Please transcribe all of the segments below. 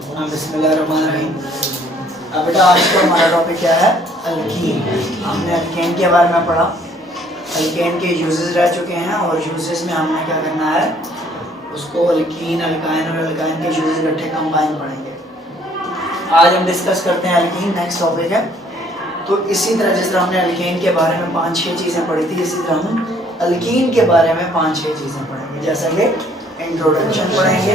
बिस्मिल्लाहिर्रहमानिर्रहीम। अब बेटा आज का हमारा टॉपिक क्या है? अल्कीन। हमने अल्केन के बारे में पढ़ा, अल्केन के यूजेस रह चुके हैं और यूजेस में हमने क्या करना है, उसको अल्कीन, अल्काइन और अल्काइन के यूजेस इकट्ठे कंबाइन पढ़ेंगे। आज हम डिस्कस करते हैं अल्कीन, नेक्स्ट टॉपिक है। तो इसी तरह जिस तरह हमने अल्केन के बारे में 5-6 चीज़ें पढ़ी थी, इसी तरह हम अल्कीन के बारे में 5-6 चीज़ें पढ़ेंगे। जैसे कि इंट्रोडक्शन पढ़ेंगे,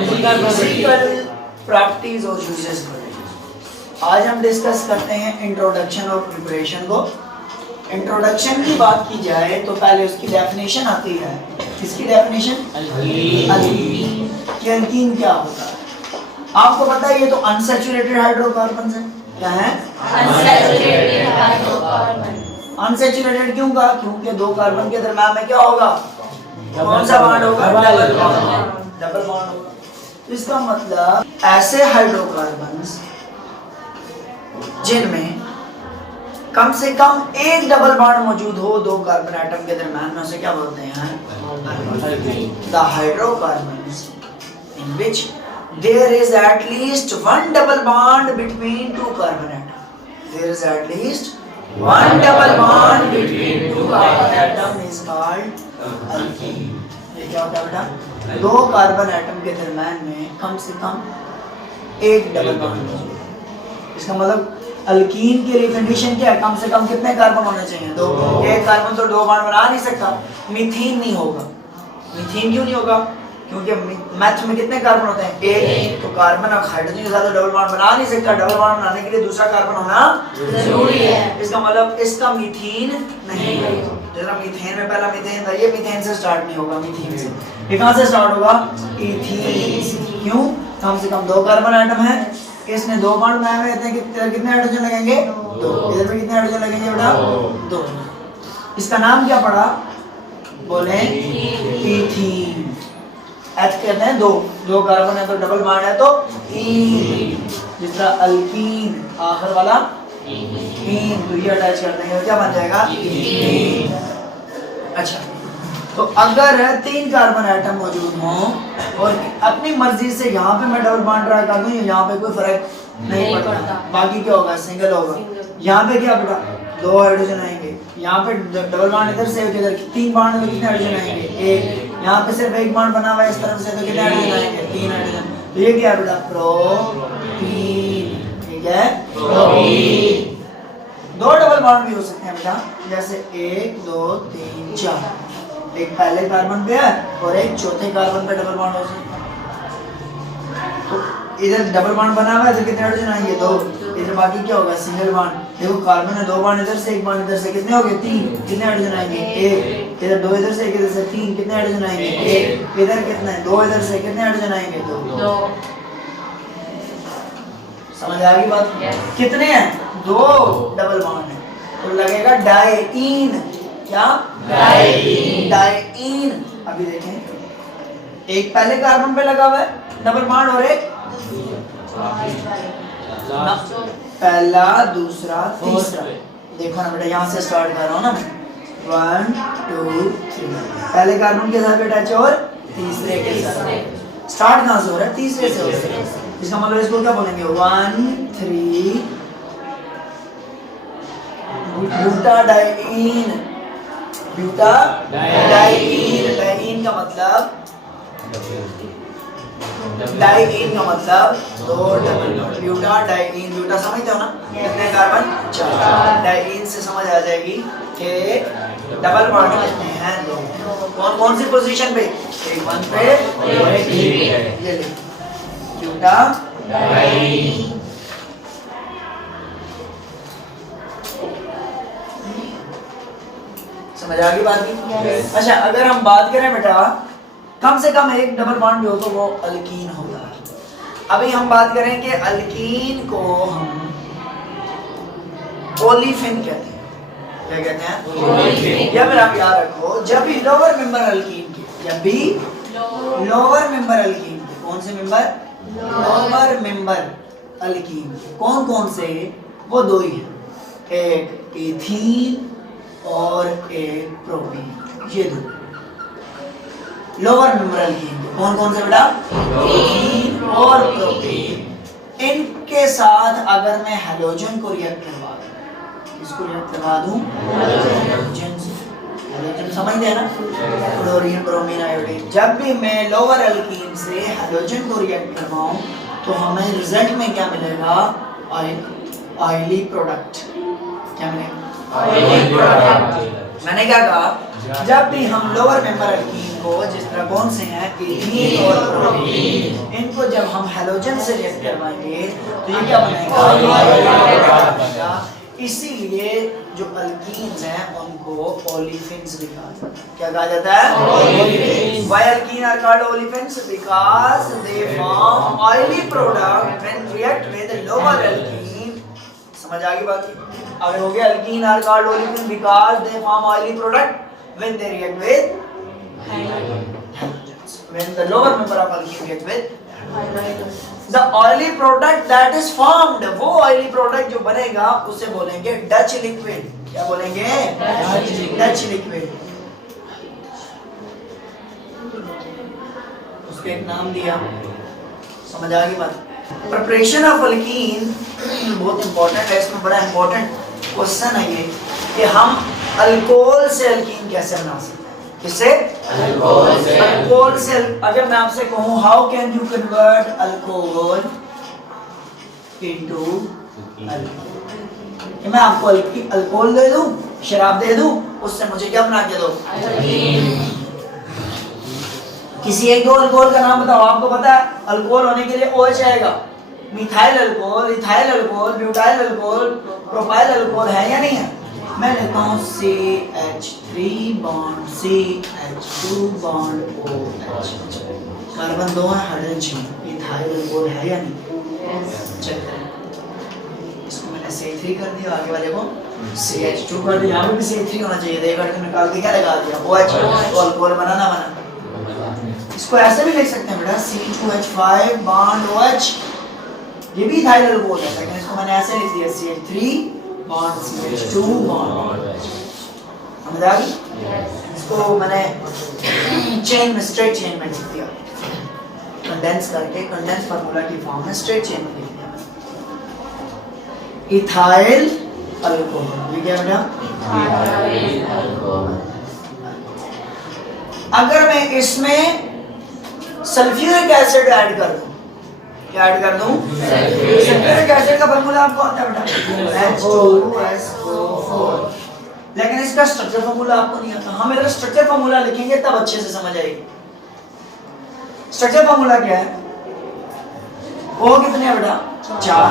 फिजिकल प्रॉपर्टीज और यूजेस पढ़ेंगे। आज हम डिस्कस करते हैं इंट्रोडक्शन और प्रिपरेशन को। इंट्रोडक्शन की बात की जाए तो पहले उसकी डेफिनेशन आती है। किसकी डेफिनेशन? अल्कीन। कि अल्कीन क्या होता है? आपको पता है ये तो अनसैचुरेटेड हाइड्रोकार्बन है। क्या है? Unsaturated hydrocarbon. अनसैचुरेटेड क्यों कहा? क्योंकि दो कार्बन के दरम्यान में क्या होगा? कौन सा बॉन्ड होगा? डबल बॉन्ड होगा। तो इसका मतलब ऐसे हाइड्रोकार्बन्स जिनमें कम से कम एक डबल बॉन्ड मौजूद हो दो कार्बन एटम के दरम्यान में, उसे क्या बोलते हैं? The hydrocarbons in which there is at least one double bond between two carbon atom. There is at least one double bond between two carbon atom is called alkene. ये क्या होता है बेटा? दो कार्बन एटम के दरम्यान में कम से कम एक डबल बॉन्ड है। इसका मतलब अल्कीन के लिए कंडीशन क्या है? कम से कम कितने कार्बन होने चाहिए? दो। एक कार्बन तो दो बॉन्ड बना नहीं सकता। मीथेन नहीं होगा। मीथेन क्यों नहीं होगा? क्योंकि मैथ में कितने कार्बन होते हैं? एक। तो कार्बन और हाइड्रोजन के साथ डबल बॉन्ड बना नहीं सकता। डबल बॉन्ड बनाने के लिए दूसरा कार्बन होना जरूरी है। इसका मतलब इसका मीथेन नहीं है। जरा मीथेन में पहला मीथेन था, ये मीथेन से स्टार्ट नहीं होगा। मीथेन से ये कहां से स्टार्ट होगा? इथीन। क्यों? कम से कम दो कार्बन एटम है, इसने दो बॉन्ड बनाए हुए हैं। कितने हाइड्रोजन लगेंगे? दो। इधर में कितने हाइड्रोजन लगेंगे बेटा? दो। इसका नाम क्या पड़ा? बोले इथीन। एच कहते हैं दो, दो कार्बन है तो डबल बॉन्ड है तो ईन। जिस तरह अल्कीन आखिर वाला ईन, तो ये अटैच कर देंगे, क्या बन जाएगा? ईन। अच्छा, तो अगर 3 कार्बन एटम मौजूद हो और अपनी मर्जी से यहाँ पे मैं डबल बॉन्ड ट्राई कर दूं, यहाँ पे कोई फर्क नहीं पड़ता, बाकी क्या होगा? सिंगल होगा। यहाँ पे क्या बेटा? दो हाइड्रोजन आएंगे। यहाँ पे डबल बॉन्ड इधर से इधर, 3 बॉन्ड में कितने हाइड्रोजन आएंगे? एक। यहाँ पे सिर्फ एक बॉन्ड बना हुआ है इस तरफ से, तो कितने हाइड्रोजन आएंगे? 3 हाइड्रोजन। तो ये क्या है बेटा? प्रोपीन। ठीक है, प्रोपीन। दो डबल बॉन्ड भी हो सकते हैं बेटा, जैसे 1 2 3 4। एक पहले कार्बन पे है और एक चौथे कार्बन पे डबल बॉन्ड हो सकता है। तो इधर डबल बॉन्ड बना हुआ है तो कितने हाइड्रोजन आएंगे? 2। इधर बाकी क्या होगा? Single bond. देखो कार्बन है, दो बॉन्ड इधर से, एक बॉन्ड इधर से, कितने हो गए? 3। कितने हाइड्रोजन आएंगे? 1। इधर 2 इधर से, एक इधर से, 3। कितने हाइड्रोजन आएंगे? 1। इधर कितने? 2 इधर से, कितने हाइड्रोजन आएंगे? 2। समझ आ गई बात? कितने हैं? 2 डबल बॉन्ड है तो लगेगा डाइईन। क्या? डाइईन। डाइईन। अभी देखें, एक पहले कार्बन पे लगा हुआ है डबल बॉन्ड और एक पहला, दूसरा, तीसरा। देखो ना बेटा, यहाँ से स्टार्ट कर रहा हूँ ना मैं। 1 2 3। पहले कार्बन के साथ अटैच और तीसरे के साथ। स्टार्ट कहाँ से हो रहा है? तीसरे से हो रहा है। इसका मतलब इसको क्या बोलेंगे? 1 3 ब्यूटाडाइईन। ब्यूटाडाइईन। डाइईन का मतलब, डाइईन का मतलब दो डबल बॉन्ड। ब्यूटाडाइईन, ब्यूटा समझते हो ना? कितने कार्बन? 4। डाइईन से समझ आ जाएगी कि डबल बॉन्ड कितने हैं? 2। कौन कौन सी पोजीशन पे? एक 1 पे और एक 3 पे। ये ले ब्यूटाडाइईन। समझ आ गई बात की? अच्छा, अगर हम बात करें बेटा कम से कम एक डबल बॉन्ड भी हो तो वो अल्कीन होता है। अभी हम बात करें कि अल्कीन को हम ओलिफिन कहते हैं। क्या कहते हैं? ओलिफिन। या फिर आप याद रखो, जब भी लोअर मेंबर अल्कीन के, जब भी लोअर मेंबर अल्कीन के, कौन से मेंबर? Lower member alkyne. कौन कौन से? वो दो ही हैं, एक इथीन और एक प्रोपीन। ये दो, लोअर मेंबर एल्कीन, कौन कौन से बेटा? कीन और प्रोपीन। इनके साथ अगर मैं हैलोजन को रिएक्ट करवा दूं, इसको रिएक्ट करवा दूं हैलोजन से, हैलोजन समझते हैं ना, क्लोरीन ब्रोमीन आयोडीन। जब भी मैं लोअर एल्कीन से हैलोजन को रिएक्ट करवाऊं तो हमें रिजल्ट में क्या मिलेगा? Oily product. क्या मिलेगा? Oily product. मैंने क्या कहा? जब भी हम लोअर मेंबर एल्कीन को, जिस तरह कौन से हैं एथीन और प्रोपीन, इनको जब हम हैलोजन से रिएक्ट करवाएंगे तो ये क्या बनेगा? इसीलिए जो अल्कीन्स हैं उनको ओलिफिन्स भी कहा जाता है। क्या कहा जाता है? Olefins. Why alkene are called olefins? Because they form oily product when react with lower alkene. समझ आ गई बात? अब हो गया alkene are called olefins because they form oily product when they react with halogens. When the lower member of alkene react with the oily product that is formed, वो oily product जो बनेगा उसे बोलेंगे डच लिक्विड। क्या बोलेंगे? Dutch liquid. उसके एक नाम दिया, समझ आ गई बात? प्रिपरेशन ऑफ अल्कीन बहुत इंपॉर्टेंट है, इसमें बड़ा इंपॉर्टेंट क्वेश्चन है ये कि हम अल्कोहल से अल्कीन कैसे बना सकते हैं? किससे? अल्कोहल से। अगर मैं आपसे कहूं how can you convert alcohol into alcohol, मैं आपको अल्कोहल दे दूं, शराब दे दूं, उससे मुझे क्या बना के दो? किसी एक दो अल्कोहल का नाम बताओ। आपको पता है अल्कोहल होने के लिए OH आएगा, methyl alcohol, ethyl alcohol, butyl alcohol, propyl alcohol है या नहीं है? मैं लेता हूँ CH3 bond CH2 bond OH, carbon 2 है, हाइड्रोजन 6, इथाइल अल्कोहल है या नहीं? चेक करें। इसको मैंने CH3 कर दिया, आगे वाले को CH2 कर दिया, यहाँ पे भी CH3 होना चाहिए। देखा तो निकाल के क्या लगा दिया? OH। तो अल्कोहल बना ना बना? इसको ऐसे भी लिख सकते हैं बेटा, C2H5 बॉन्ड OH, ये भी इथाइल अल्कोहल है, लेकिन इसको मैंने ऐसे लिख दिया CH3 बॉन्ड CH2 बॉन्ड। समझ आ गई? इसको मैंने चेन में, स्ट्रेट चेन में लिख दिया, कंडेंस करके कंडेंस फार्मूला की फॉर्म में स्ट्रेट चेन में लिख दिया इथाइल अल्कोहल। ये क्या बेटा? Ethyl alcohol. अगर मैं इसमें सल्फ्यूरिक एसिड ऐड कर दूं, क्या ऐड कर दूं? सल्फ्यूरिक एसिड का फार्मूला आपको आता है बेटा? H2SO4। लेकिन इसका स्ट्रक्चर फार्मूला आपको नहीं आता। हम इधर स्ट्रक्चर फार्मूला लिखेंगे तब अच्छे से समझ आएगी। स्ट्रक्चर फार्मूला क्या है? O कितने हैं बेटा? 4।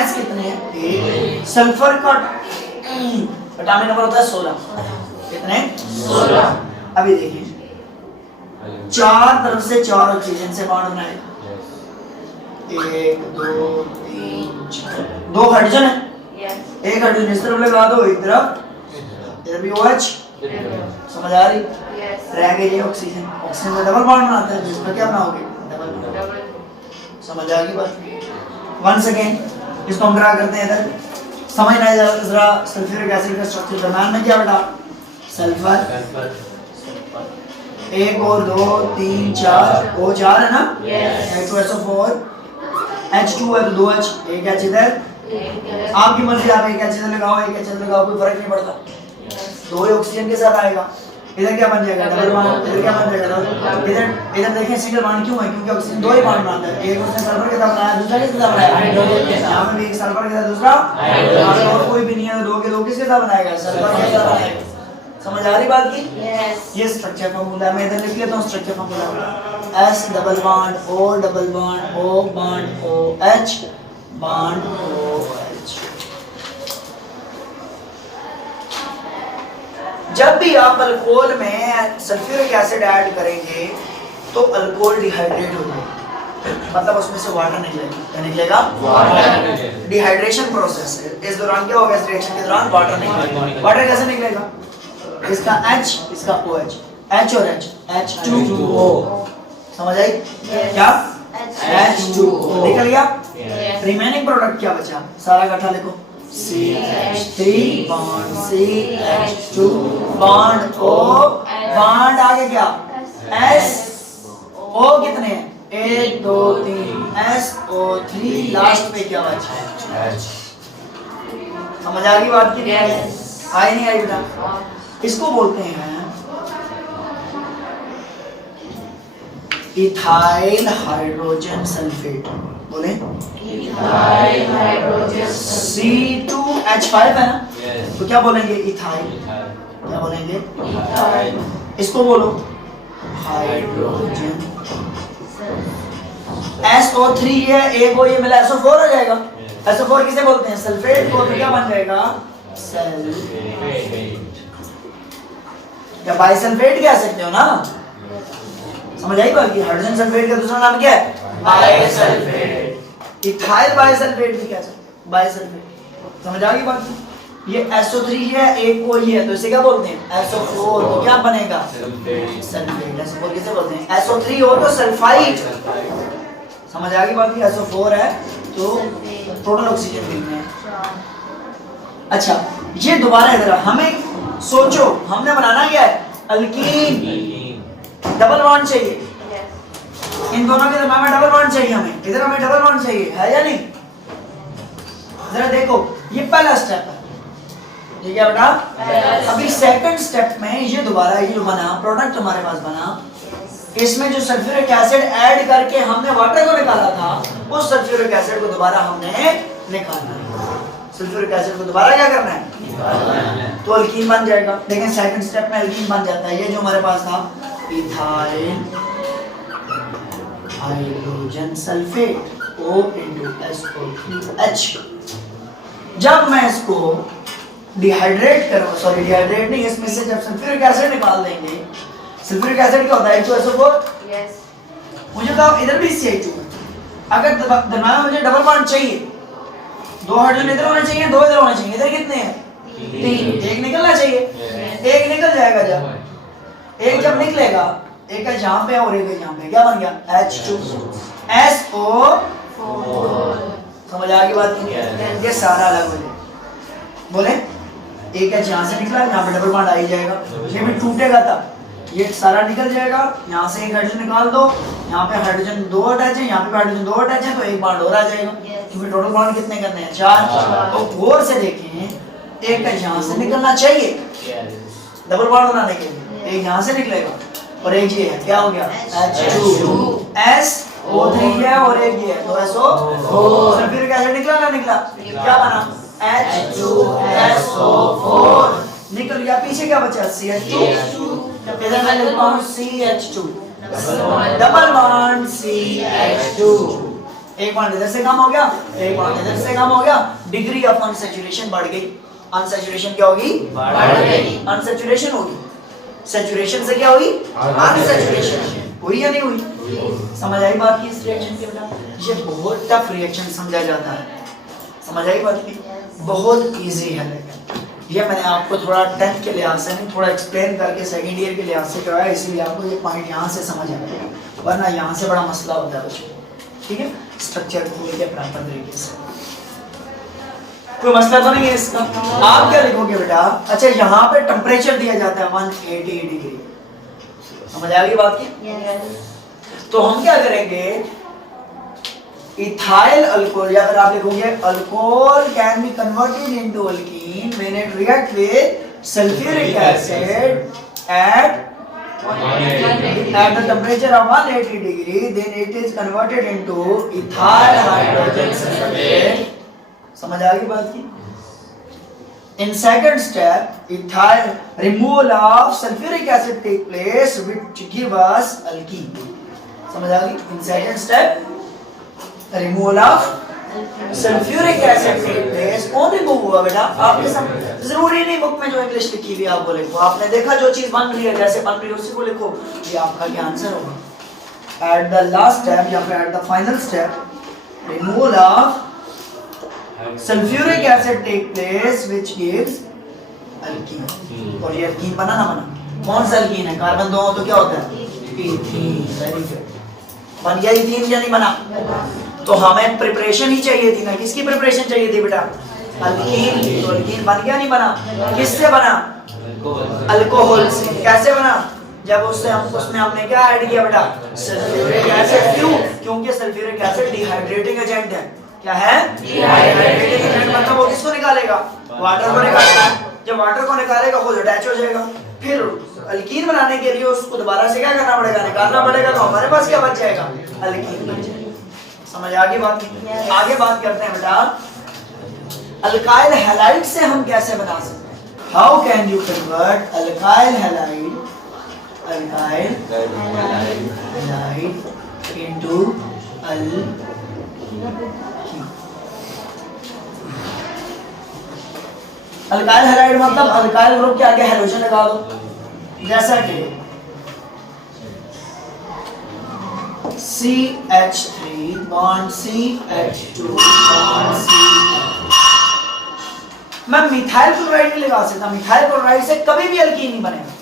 S कितने हैं? 1। सल्फर का एटॉमिक नंबर होता है 16। कितने? 16। अभी देखिए, 4 तरफ से 4 ऑक्सीजन से बॉन्ड बनाएगा। 1 2 3 4, 2 हाइड्रोजन है, एक हाइड्रोजन इस तरफ लगा दो, एक तरफ इधर भी OH। समझ आ रही? रह गई ये ऑक्सीजन। ऑक्सीजन में डबल बॉन्ड बनाते हैं, जिसमें क्या बनाओगे? डबल। समझ आ गई बात? वंस अगेन इसको हम ड्रा करते हैं इधर, समझना है जरा। सल्फ्यूरिक एसिड का स्ट्रक्चर दरम्यान में क्या बेटा? सल्फर, 1 और 2 3 4, O4 है ना? H2SO4, H2 है तो 2H, एक H इधर। आपकी मर्जी, आप एक H इधर लगाओ, एक H इधर लगाओ, कोई फर्क नहीं पड़ता। 2 ऑक्सीजन के साथ आएगा। इधर क्या बन जाएगा? Double bond. इधर क्या बन जाएगा? इधर देखिए सिंगल बॉन्ड क्यों है? क्योंकि ऑक्सीजन 2 ही बॉन्ड बनाता है। एक उसने सल्फर के साथ बनाया, दूसरा किसके साथ बनाया? हाइड्रोजन के साथ। यहाँ पे भी एक सल्फर के साथ, दूसरा हाइड्रोजन। और कोई भी नहीं है तो 2 के 2 किसके साथ बनाएगा? सल्फर के साथ बनाएगा। समझ आ रही बात की? ये स्ट्रक्चर फार्मूला है। मैं इधर लिख लेता हूँ structure formula. S double bond O double bond O bond OH bond OH। जब भी आप अल्कोहल में सल्फ्यूरिक एसिड ऐड करेंगे तो अल्कोहल डिहाइड्रेट हो जाएगा, मतलब उसमें से वाटर निकलेगा। क्या निकलेगा? वाटर। डिहाइड्रेशन प्रोसेस है। इस दौरान क्या होगा? इस रिएक्शन के दौरान वाटर निकलेगा। वाटर कैसे निकलेगा? इसका H, इसका OH, H और H, H2O। समझ आई? क्या? H2O निकल गया। रिमेनिंग प्रोडक्ट क्या बचा? सारा इकट्ठा लिखो, CH3 bond CH2 bond O bond, आगे क्या? SO कितने हैं? 1 2 3 SO3 लास्ट पे क्या बचा है? समझ आ गई बात की? आई नहीं आई बेटा? इसको बोलते हैं इथाइल हाइड्रोजन सल्फेट। बोले इथाइल हाइड्रोजन C2H5 है ना? तो क्या बोलेंगे? इथाइल। क्या बोलेंगे? इथाइल। इसको बोलो हाइड्रोजन। SO3 है, एक को ये मिला SO4 हो जाएगा। SO4 किसे बोलते हैं? सल्फेट को। तो क्या बन जाएगा? सल्फेट। या बाइसल्फेट कह सकते हो ना? समझ आई बात? हाइड्रोजन सल्फेट का दूसरा नाम क्या है? बाइसल्फेट। इथाइल बाइसल्फेट भी कह सकते, बाइसल्फेट। समझ आ गई बात? ये SO3 है, एक को ये है, तो इसे क्या बोलते हैं? SO4। तो क्या बनेगा? सल्फेट। SO4 किसे बोलते हैं? SO3 हो तो सल्फाइड। समझ आ गई बात? SO4 है तो टोटल ऑक्सीजन मिलते हैं। अच्छा, ये दोबारा इधर हमें सोचो, हमने बनाना क्या है? अल्कीन। डबल बॉन्ड चाहिए, इन दोनों के दरम्यान में डबल बॉन्ड चाहिए हमें। इधर हमें डबल बॉन्ड चाहिए, है या नहीं? जरा देखो, ये पहला स्टेप है, ठीक है बेटा? अभी सेकंड स्टेप में ये दोबारा ये जो बना प्रोडक्ट हमारे पास बना, इसमें जो सल्फ्यूरिक एसिड ऐड करके हमने वाटर को निकाला था, उस सल्फ्यूरिक एसिड को दोबारा हमने निकालना है। सल्फ्यूरिक एसिड को दोबारा क्या करना है? तो अल्कीन बन जाएगा। देखें सेकंड स्टेप में अल्कीन बन जाता है। ये जो हमारे पास था इथाइल हाइड्रोजन सल्फेट O(SO3H। जब मैं इसको डिहाइड्रेट करूँ, सॉरी डिहाइड्रेट नहीं, इसमें से जब सल्फ्यूरिक एसिड निकाल देंगे, सल्फ्यूरिक एसिड क्या होता है? H2SO4। मुझे कहा इधर भी CH2 है। अगर दरम्यान में मुझे डबल बॉन्ड चाहिए, दो हाइड्रोजन इधर होने चाहिए, दो इधर होने चाहिए। इधर कितने हैं? 3। एक निकलना चाहिए, एक निकल जाएगा। जब एक जब निकलेगा, एक है यहाँ पे और एक है यहाँ पे, क्या बन गया? H2SO4। समझ आ गई बात? ये सारा अलग हो जाए। बोले एक है यहाँ से निकला, यहाँ पे डबल बॉन्ड आ ही जाएगा। ये भी टूटेगा तब ये सारा निकल जाएगा। यहाँ से एक हाइड्रोजन निकाल दो, यहाँ पे हाइड्रोजन 2 अटैच है, यहाँ पे हाइड्रोजन 2 अटैच है, तो एक बॉन्ड और आ जाएगा। क्योंकि टोटल बॉन्ड कितने करने हैं? 4। तो गौर से देखें, एक का यहाँ से निकलना चाहिए डबल बॉन्ड बनाने के लिए, एक यहाँ से निकलेगा और एक ये है, क्या हो गया? H2SO3 है और एक ये है, तो SO4। सल्फ्यूरिक एसिड निकला ना? निकला। क्या बना? H2SO4 निकल गया। पीछे क्या बचा? CH2। इधर मैं लिखता हूँ CH2 डबल बॉन्ड CH2। एक बॉन्ड इधर से कम हो गया, एक बॉन्ड इधर से कम हो गया। डिग्री ऑफ अनसैचुरेशन बढ़ गई। अनसैचुरेशन क्या होगी? बढ़ गई। अनसैचुरेशन होगी, सैचुरेशन से क्या हुई? अनसैचुरेशन। हुई या नहीं हुई? समझ आई बात की? इस रिएक्शन के बेटा ये बहुत टफ रिएक्शन समझा जाता है। समझ आई बात की? बहुत इजी है, लेकिन ये मैंने आपको थोड़ा 10th के लिहाज से नहीं, थोड़ा एक्सप्लेन करके सेकेंड ईयर के लिहाज से कराया, इसलिए आपको ये पॉइंट यहाँ से समझ आ गया, वरना यहाँ से बड़ा मसला होता है बच्चों। ठीक है, स्ट्रक्चर खोल के प्रॉपर तरीके से, कोई मसला तो नहीं है इसका। आप क्या लिखोगे बेटा? अच्छा, यहाँ पे टेम्परेचर दिया जाता है 180 डिग्री। समझ आ गई बात की? तो हम क्या करेंगे, इथाइल अल्कोहल, या फिर आप लिखोगे alcohol can be converted into alkyne when it react with sulphuric acid at the temperature of 180 degree, then it is converted into ethyl hydrogen sulfate. समझ आ गई बात की? In second step, ethyl removal of sulfuric acid take place, which give us alkene. समझ आ गई? In second step, removal of sulphuric acid take place। कौन remove हुआ बेटा? आपके सामने जरूरी नहीं बुक में जो इंग्लिश लिखी हुई आप वो लिखो, आपने देखा जो चीज बन रही है जैसे बन रही है उसी को लिखो, ये आपका क्या आंसर होगा। एट द लास्ट स्टेप या फिर at the final step, removal of sulphuric acid take place which gives alkene. और ये अल्कीन बना ना बना? कौन सा अल्कीन है? कार्बन 2 हो तो क्या होता है? ईथीन। वेरी गुड, बन गया ईथीन या नहीं बना? तो हमें प्रिपरेशन ही चाहिए थी ना, किसकी प्रिपरेशन चाहिए थी बेटा? अल्कीन। तो अल्कीन बन गया नहीं बना? किससे बना? अल्कोहल से। कैसे बना? जब उसमें हमने क्या ऐड किया बेटा, सल्फ्यूरिक एसिड। क्यों? क्योंकि सल्फ्यूरिक एसिड डिहाइड्रेटिंग एजेंट है। क्या है? Dehydrating agent. मतलब वो किसको निकालेगा? वाटर को निकालेगा। जब वाटर को निकालेगा खुद अटैच हो जाएगा। फिर अल्कीन बनाने के लिए उसको दोबारा से क्या करना पड़ेगा? निकालना पड़ेगा। तो हमारे पास क्या बच जाएगा? अल्कीन बच जाएगा। समझ आ गई बात? आगे बात करते हैं बेटा, अल्काइल हैलाइड से हम कैसे बना सकते हैं? How can you convert alkyl halide into alkyl halide मतलब अल्काइल ग्रुप के आगे हाइड्रोजन लगा दो, जैसा कि CH3 bond CH2 bond C। मैं मिथाइल क्लोराइड नहीं लगा सकता। मिथाइल क्लोराइड से कभी भी अल्कीन नहीं बनेगा,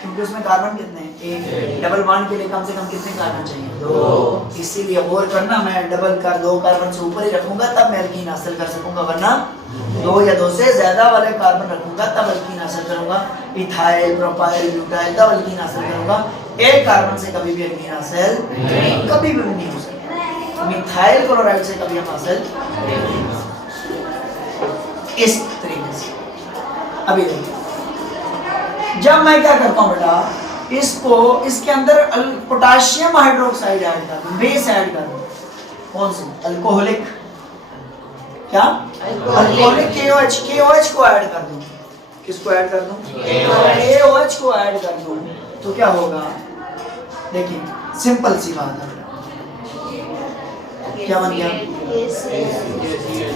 क्योंकि उसमें कार्बन कितने हैं? एक। डबल बॉन्ड के लिए कम से कम कितने कार्बन चाहिए? 2। इसीलिए बोल करना मैं डबल कर 2 कार्बन से ऊपर ही रखूंगा तब मैं अल्कीन हासिल कर सकूंगा, वरना 2 या 2 से ज्यादा वाले कार्बन रखूंगा तब अल्कीन हासिल करूंगा। इथाइल, प्रोपाइल, ब्यूटाइल तब अल्कीन हासिल करूंगा। एक कार्बन से कभी भी अल्कीन हासिल कभी भी नहीं हो सकता। मिथाइल क्लोराइड से कभी हम हासिल इस तरीके से। अभी देखिए, जब मैं क्या करता हूं बेटा, इसके अंदर पोटाशियम हाइड्रोक्साइड ऐड कर दूं, बेस ऐड कर दूं। कौन सी? अल्कोहलिक। क्या? अल्कोहलिक KOH को ऐड कर दूं। किसको ऐड कर दूं? KOH को ऐड कर दूं तो क्या होगा? देखिए सिंपल सी बात है, क्या बन गया?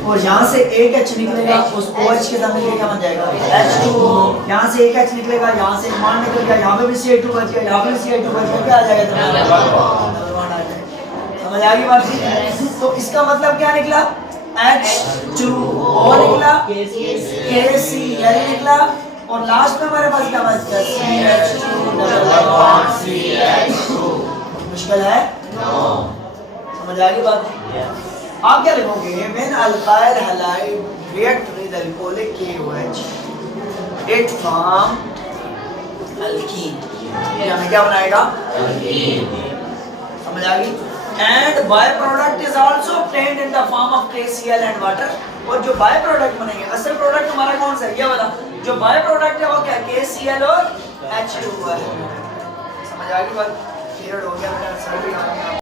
और यहाँ से एक H निकलेगा, उस OH के साथ मिलकर क्या बन जाएगा? H2। यहाँ से एक H निकलेगा, यहाँ से एक बॉन्ड निकल गया, यहाँ पे भी CH2 बच गया, यहाँ पे भी CH2 बच गया, क्या आ जाएगा? समझ आ गई बात? तो इसका मतलब क्या निकला? H2O निकला, KCl निकला, और लास्ट में हमारे पास क्या बच गया? CH2। मुश्किल है? समझ आ गई बात? आप क्या लिखोगे? When alkyl halide react with alcoholic KOH, it form alkene। ये हमें क्या बनाएगा? alkene। समझ आ गई? And byproduct is also obtained in the form of KCl and water। और जो बाय प्रोडक्ट बनेंगे, असल प्रोडक्ट हमारा कौन सा है? ये वाला। जो बाय प्रोडक्ट है वो क्या? KCl और H2O है। समझ आ गई बात? क्लियर हो गया बेटा? सर भी आ गया।